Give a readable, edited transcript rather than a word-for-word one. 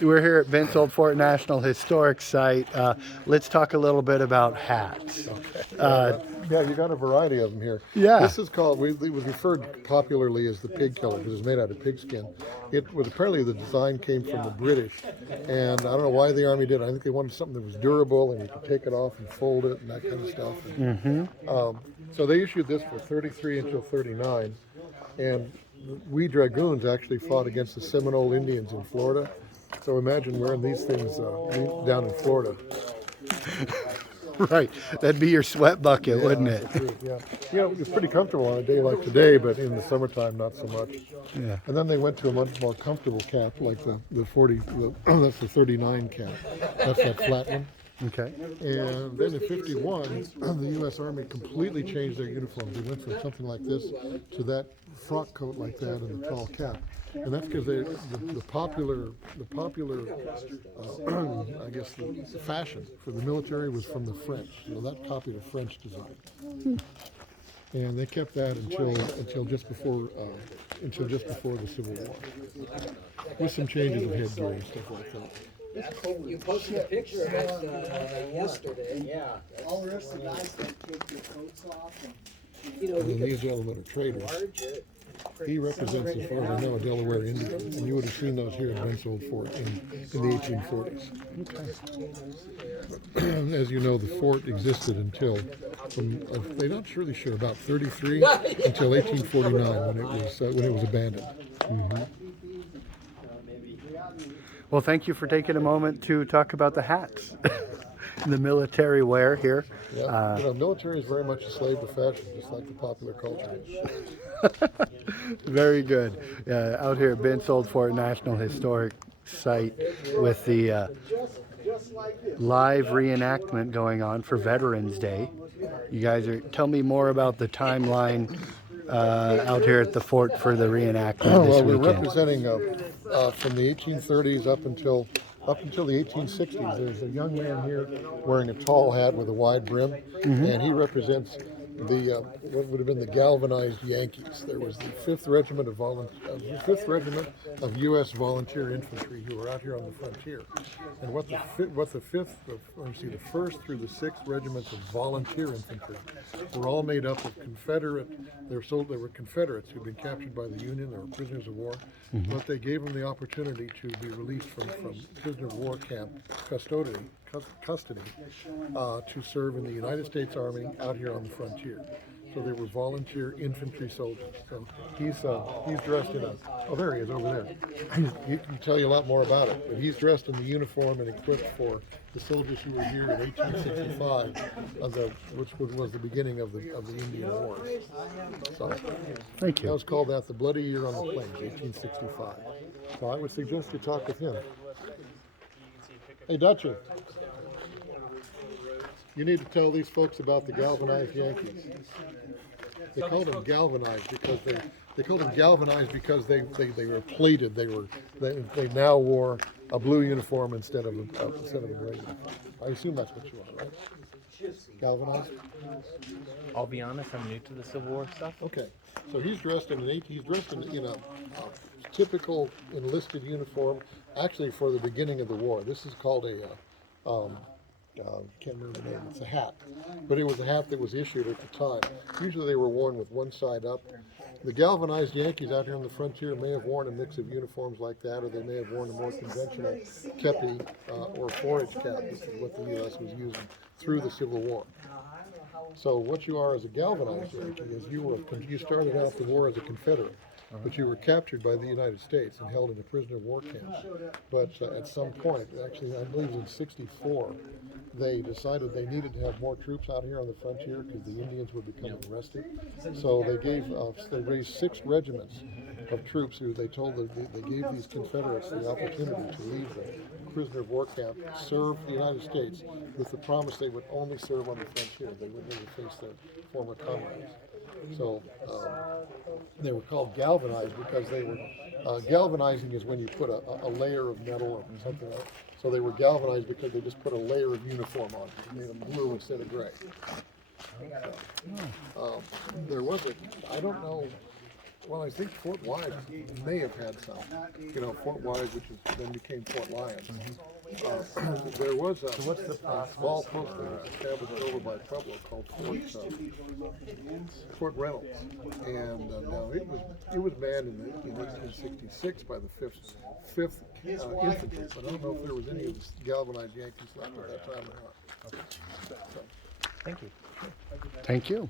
We're here at Vince Old Fort National Historic Site. Let's talk a little bit about hats. Yeah, you got a variety of them here. Yeah. This is called, it was referred popularly as the pig killer because it's made out of pigskin. It was apparently the design came from the British, and I don't know why the Army did it. I think they wanted something that was durable and you could take it off and fold it and that kind of stuff. So they issued this for 33 until 39, and we Dragoons actually fought against the Seminole Indians in Florida. So imagine wearing these things down in Florida. Right. That'd be your sweat bucket, wouldn't it? Yeah. You know, it's pretty comfortable on a day like today, but in the summertime, not so much. Yeah. And then they went to a much more comfortable cap, like the 40, that's the 39 cap. That's that flat one. Okay. And then in 51, the U.S. Army completely changed their uniforms. They went from something like this to that frock coat like that and the tall cap. And that's because the popular, I guess the fashion for the military was from the French. So that copied a French design. And they kept that until just before the Civil War, with some changes of headgear and stuff like that. You posted a picture of it yesterday. Yeah. All the rest of the guys that take their coats off. And then these gentlemen are traders. He represents, as far as I know, a Delaware Indian, and you would have seen those here at Vince Old Fort in the 1840s. Okay. As you know, the fort existed until, they're not really sure, about 33 until 1849 when it was abandoned. Well, thank you for taking a moment to talk about the hats. The military wear here. Yeah, military is very much a slave to fashion, just like the popular culture is. Very good. Out here at Vince Old Fort National Historic Site with the live reenactment going on for Veterans Day. You guys tell me more about the timeline out here at the fort for the reenactment this we're weekend. representing from the 1830s up until the 1860s. There's a young man here wearing a tall hat with a wide brim, and he represents what would have been the Galvanized Yankees. There was the 5th Regiment of U.S. Volunteer Infantry who were out here on the frontier, and the 1st through the 6th regiments of Volunteer Infantry were all made up of Confederate. There were Confederates who'd been captured by the Union. They were prisoners of war, but they gave them the opportunity to be released from prisoner of war camp custody to serve in the United States Army out here on the frontier. So they were volunteer infantry soldiers. So he's dressed in there he is over there. He can tell you a lot more about it, but he's dressed in the uniform and equipped for the soldiers who were here in 1865, which was the beginning of the Indian Wars. So Thank you. that was called the Bloody Year on the Plains, 1865. So I would suggest you talk with him. Hey, Dutcher. You need to tell these folks about the Galvanized Yankees. They called them galvanized because they were plated. They now wore a blue uniform instead of a gray uniform. I assume that's what you are, right? Galvanized. I'll be honest, I'm new to the Civil War stuff. Okay, so he's dressed in a typical enlisted uniform. Actually, for the beginning of the war, this is called can't remember the name. It's a hat, but it was a hat that was issued at the time. Usually, they were worn with one side up. The Galvanized Yankees out here on the frontier may have worn a mix of uniforms like that, or they may have worn a more conventional kepi or forage cap, which is what the U.S. was using through the Civil War. So what you are as a Galvanized Yankee is you started out the war as a Confederate, but you were captured by the United States and held in a prisoner of war camp. But at some point, actually I believe in '64, they decided they needed to have more troops out here on the frontier because the Indians were becoming restive. So they raised 6 regiments of troops who they gave these Confederates the opportunity to leave the prisoner of war camp, serve the United States with the promise they would only serve on the frontier. They would never face their former comrades. So they were called galvanized because they were galvanizing is when you put a layer of metal or something else. So they were galvanized because they just put a layer of uniform on. They made them blue instead of gray. There was I don't know Well, I think Fort Wise may have had some. You know, Fort Wise, which then became Fort Lyons. There was a small post that was established over by Pueblo called Fort Reynolds, and now it was manned in 1866 by the Fifth Infantry, but I don't know if there was any of the galvanized Yankees left at that time or not. Thank you. Thank you.